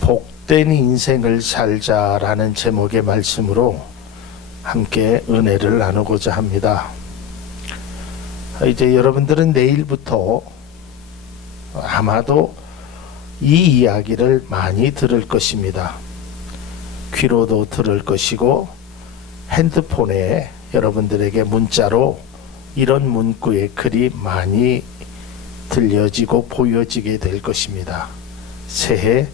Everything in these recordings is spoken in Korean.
복된 인생을 살자라는 제목의 말씀으로 함께 은혜를 나누고자 합니다. 이제 여러분들은 내일부터 아마도 이 이야기를 많이 들을 것입니다. 귀로도 들을 것이고 핸드폰에 여러분들에게 문자로 이런 문구의 글이 많이 들려지고 보여지게 될 것입니다. 새해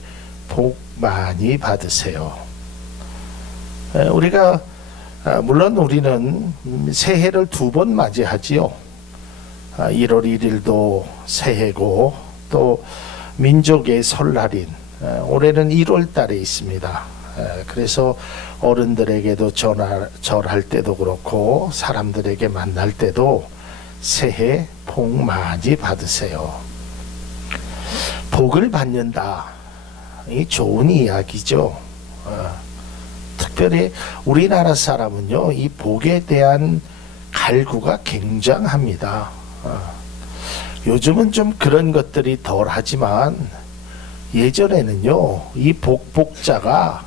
복 많이 받으세요. 우리가 물론 우리는 새해를 2번 맞이하지요. 1월 1일도 새해고 또 민족의 설날인 올해는 1월 달에 있습니다. 그래서 어른들에게도 절할 때도 그렇고 사람들에게 만날 때도 새해 복 많이 받으세요. 복을 받는다. 이 좋은 이야기죠. 특별히 우리나라 사람은요, 이 복에 대한 갈구가 굉장합니다. 요즘은 좀 그런 것들이 덜 하지만 예전에는요, 이 복자가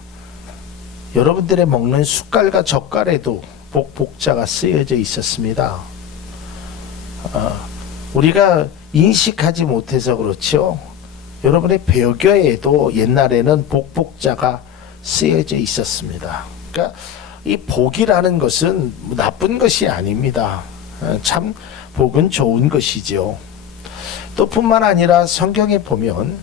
여러분들의 먹는 숟갈과 젓갈에도 복자가 쓰여져 있었습니다. 우리가 인식하지 못해서 그렇죠. 여러분의 벽에도 옛날에는 복자가 쓰여져 있었습니다. 그러니까 이 복이라는 것은 나쁜 것이 아닙니다. 참 복은 좋은 것이죠. 또 뿐만 아니라 성경에 보면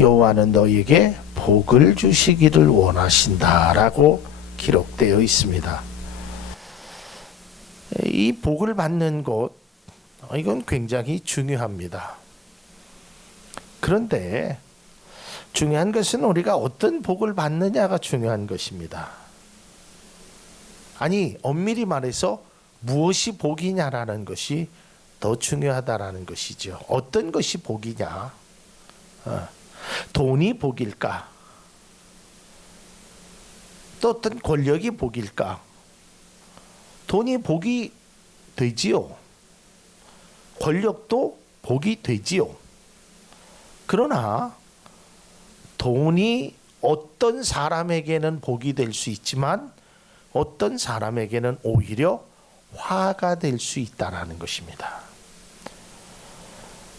여호와는 너희에게 복을 주시기를 원하신다라고 기록되어 있습니다. 이 복을 받는 것, 이건 굉장히 중요합니다. 그런데 중요한 것은 우리가 어떤 복을 받느냐가 중요한 것입니다. 아니, 엄밀히 말해서 무엇이 복이냐라는 것이 더 중요하다라는 것이죠. 어떤 것이 복이냐? 돈이 복일까? 또 어떤 권력이 복일까? 돈이 복이 되지요. 권력도 복이 되지요. 그러나 돈이 어떤 사람에게는 복이 될 수 있지만 어떤 사람에게는 오히려 화가 될 수 있다는 것입니다.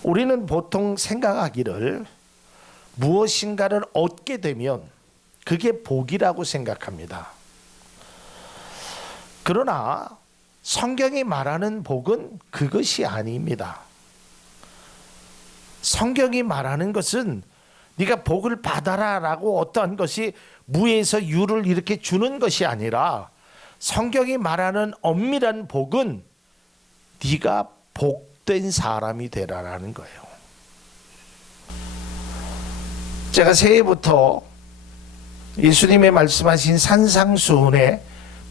우리는 보통 생각하기를 무엇인가를 얻게 되면 그게 복이라고 생각합니다. 그러나 성경이 말하는 복은 그것이 아닙니다. 성경이 말하는 것은 네가 복을 받아라라고 어떠한 것이 무에서 유를 이렇게 주는 것이 아니라 성경이 말하는 엄밀한 복은 네가 복된 사람이 되라라는 거예요. 제가 새해부터 예수님의 말씀하신 산상수훈의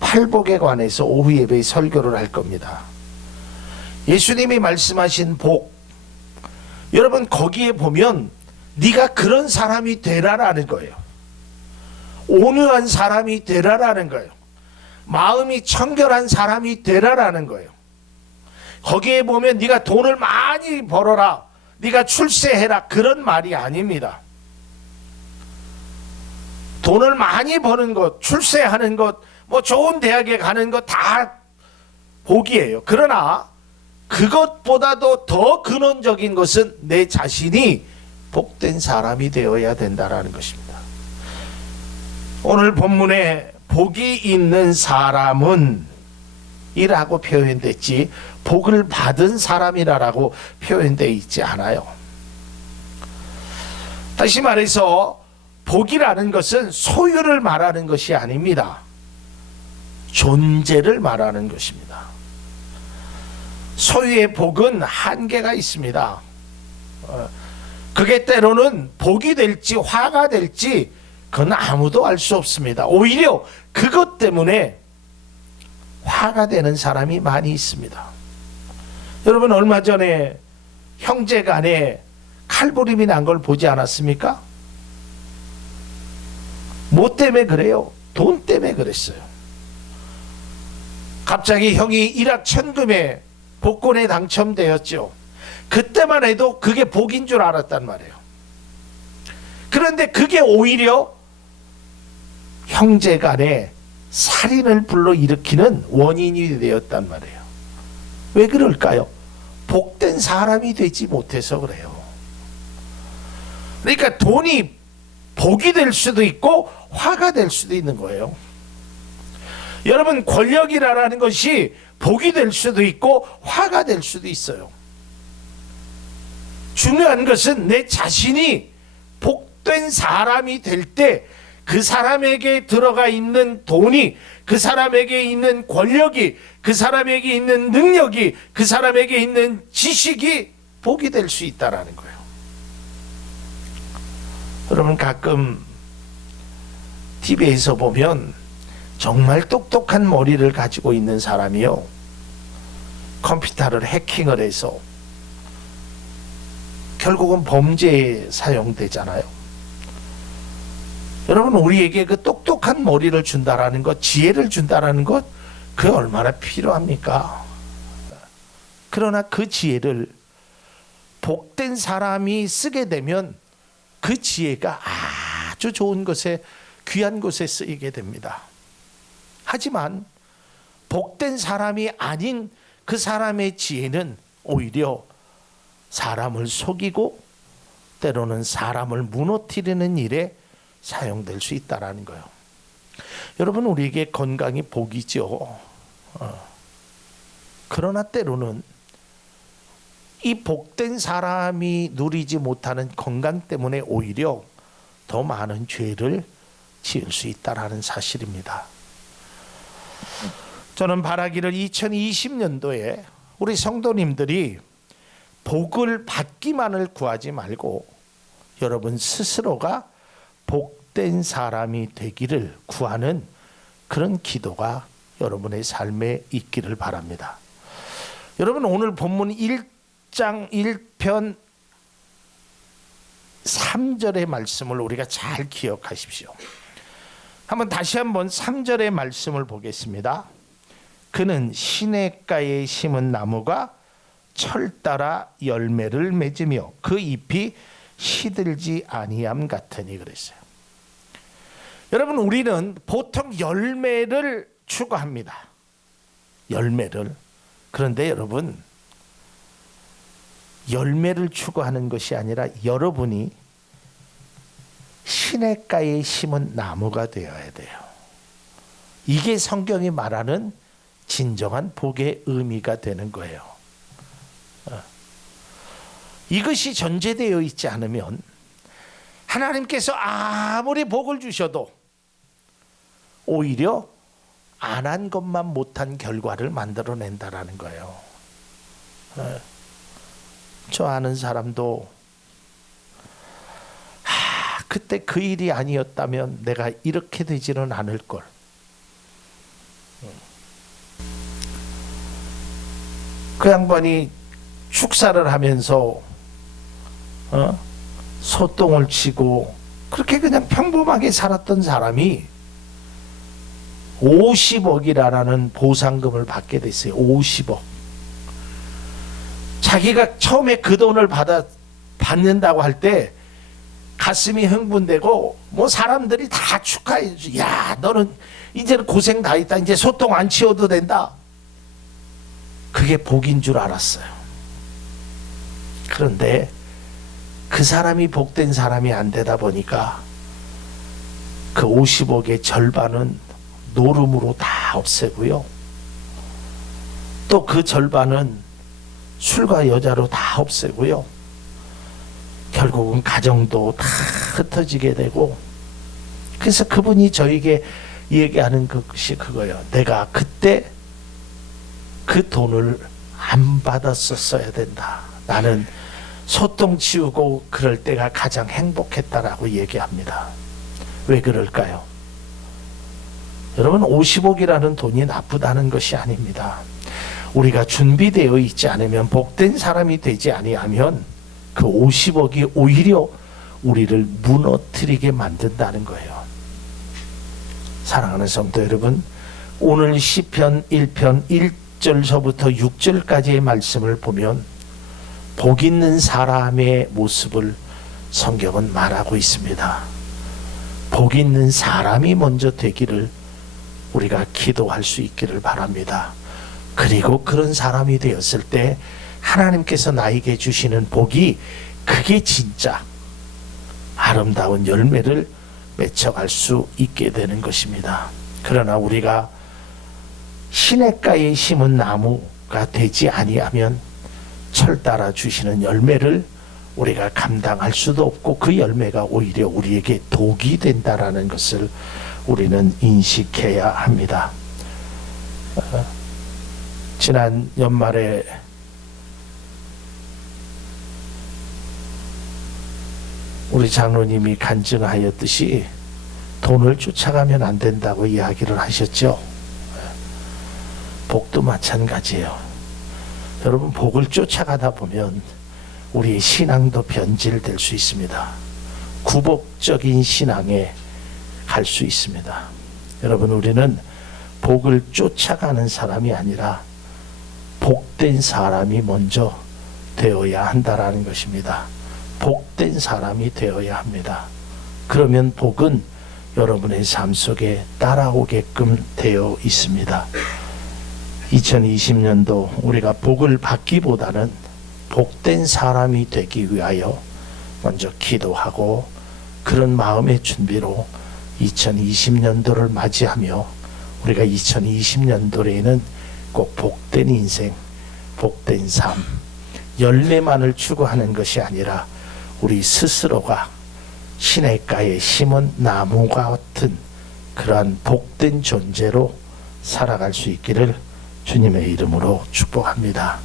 팔복에 관해서 오후 예배에 설교를 할 겁니다. 예수님이 말씀하신 복, 여러분 거기에 보면 네가 그런 사람이 되라라는 거예요. 온유한 사람이 되라라는 거예요. 마음이 청결한 사람이 되라라는 거예요. 거기에 보면 네가 돈을 많이 벌어라, 네가 출세해라, 그런 말이 아닙니다. 돈을 많이 버는 것, 출세하는 것, 뭐 좋은 대학에 가는 것 다 복이에요. 그러나 그것보다도 더 근원적인 것은 내 자신이 복된 사람이 되어야 된다라는 것입니다. 오늘 본문에 복이 있는 사람은 이라고 표현됐지 복을 받은 사람이라고 표현되어 있지 않아요. 다시 말해서 복이라는 것은 소유를 말하는 것이 아닙니다. 존재를 말하는 것입니다. 소유의 복은 한계가 있습니다. 그게 때로는 복이 될지 화가 될지 그건 아무도 알 수 없습니다. 오히려 그것 때문에 화가 되는 사람이 많이 있습니다. 여러분 얼마 전에 형제 간에 칼부림이 난 걸 보지 않았습니까? 뭐 때문에 그래요? 돈 때문에 그랬어요. 갑자기 형이 일확천금에 복권에 당첨되었죠. 그때만 해도 그게 복인 줄 알았단 말이에요. 그런데 그게 오히려 형제 간에 살인을 불러일으키는 원인이 되었단 말이에요. 왜 그럴까요? 복된 사람이 되지 못해서 그래요. 그러니까 돈이 복이 될 수도 있고 화가 될 수도 있는 거예요. 여러분, 권력이라는 것이 복이 될 수도 있고 화가 될 수도 있어요. 중요한 것은 내 자신이 복된 사람이 될 때 그 사람에게 들어가 있는 돈이, 그 사람에게 있는 권력이, 그 사람에게 있는 능력이, 그 사람에게 있는 지식이 복이 될 수 있다는 거예요. 여러분, 가끔 TV에서 보면 정말 똑똑한 머리를 가지고 있는 사람이요, 컴퓨터를 해킹을 해서 결국은 범죄에 사용되잖아요. 여러분, 우리에게 그 똑똑한 머리를 준다라는 것, 지혜를 준다라는 것, 그게 얼마나 필요합니까? 그러나 그 지혜를 복된 사람이 쓰게 되면 그 지혜가 아주 좋은 것에, 귀한 곳에 쓰이게 됩니다. 하지만 복된 사람이 아닌 그 사람의 지혜는 오히려 사람을 속이고 때로는 사람을 무너뜨리는 일에 사용될 수 있다는 거예요. 여러분, 우리에게 건강이 복이죠. 그러나 때로는 이 복된 사람이 누리지 못하는 건강 때문에 오히려 더 많은 죄를 지을 수 있다는 사실입니다. 저는 바라기를 2020년도에 우리 성도님들이 복을 받기만을 구하지 말고 여러분 스스로가 복된 사람이 되기를 구하는 그런 기도가 여러분의 삶에 있기를 바랍니다. 여러분, 오늘 본문 1장 1편 3절의 말씀을 우리가 잘 기억하십시오. 다시 한번 3절의 말씀을 보겠습니다. 그는 시냇가에 심은 나무가 철 따라 열매를 맺으며 그 잎이 시들지 아니함 같으니 그랬어요. 여러분, 우리는 보통 열매를 추구합니다. 열매를. 그런데 여러분, 열매를 추구하는 것이 아니라 여러분이 시냇가에 심은 나무가 되어야 돼요. 이게 성경이 말하는 진정한 복의 의미가 되는 거예요. 이것이 전제되어 있지 않으면 하나님께서 아무리 복을 주셔도 오히려 안 한 것만 못한 결과를 만들어낸다라는 거예요. 저 아는 사람도 그때 그 일이 아니었다면 내가 이렇게 되지는 않을 걸. 그 양반이 축사를 하면서 소똥을 치고 그렇게 그냥 평범하게 살았던 사람이 50억이라는 보상금을 받게 됐어요. 50억. 자기가 처음에 그 돈을 받는다고 할 때 가슴이 흥분되고 뭐 사람들이 다 축하해 주지. 야, 너는 이제는 고생 다 했다. 이제 소똥 안 치워도 된다. 그게 복인 줄 알았어요. 그런데 그 사람이 복된 사람이 안 되다 보니까 그 50억의 절반은 노름으로 다 없애고요. 또 그 절반은 술과 여자로 다 없애고요. 결국은 가정도 다 흩어지게 되고, 그래서 그분이 저에게 얘기하는 것이 그거예요. 내가 그때 그 돈을 안 받았었어야 된다. 나는 소똥 치우고 그럴 때가 가장 행복했다라고 얘기합니다. 왜 그럴까요? 여러분, 50억이라는 돈이 나쁘다는 것이 아닙니다. 우리가 준비되어 있지 않으면, 복된 사람이 되지 아니하면 그 50억이 오히려 우리를 무너뜨리게 만든다는 거예요. 사랑하는 성도 여러분, 오늘 시편 1편 1절서부터 6절까지의 말씀을 보면 복 있는 사람의 모습을 성경은 말하고 있습니다. 복 있는 사람이 먼저 되기를 우리가 기도할 수 있기를 바랍니다. 그리고 그런 사람이 되었을 때 하나님께서 나에게 주시는 복이 그게 진짜 아름다운 열매를 맺어갈 수 있게 되는 것입니다. 그러나 우리가 시냇가에 심은 나무가 되지 아니하면 철 따라 주시는 열매를 우리가 감당할 수도 없고 그 열매가 오히려 우리에게 독이 된다라는 것을 우리는 인식해야 합니다. 지난 연말에 우리 장로님이 간증하였듯이 돈을 쫓아가면 안 된다고 이야기를 하셨죠. 복도 마찬가지예요. 여러분, 복을 쫓아가다 보면 우리의 신앙도 변질될 수 있습니다. 구복적인 신앙에 갈 수 있습니다. 여러분, 우리는 복을 쫓아가는 사람이 아니라 복된 사람이 먼저 되어야 한다라는 것입니다. 복된 사람이 되어야 합니다. 그러면 복은 여러분의 삶 속에 따라오게끔 되어 있습니다. 2020년도 우리가 복을 받기보다는 복된 사람이 되기 위하여 먼저 기도하고 그런 마음의 준비로 2020년도를 맞이하며 우리가 2020년도에는 꼭 복된 인생, 복된 삶, 열매만을 추구하는 것이 아니라 우리 스스로가 시냇가에 심은 나무와 같은 그러한 복된 존재로 살아갈 수 있기를 주님의 이름으로 축복합니다.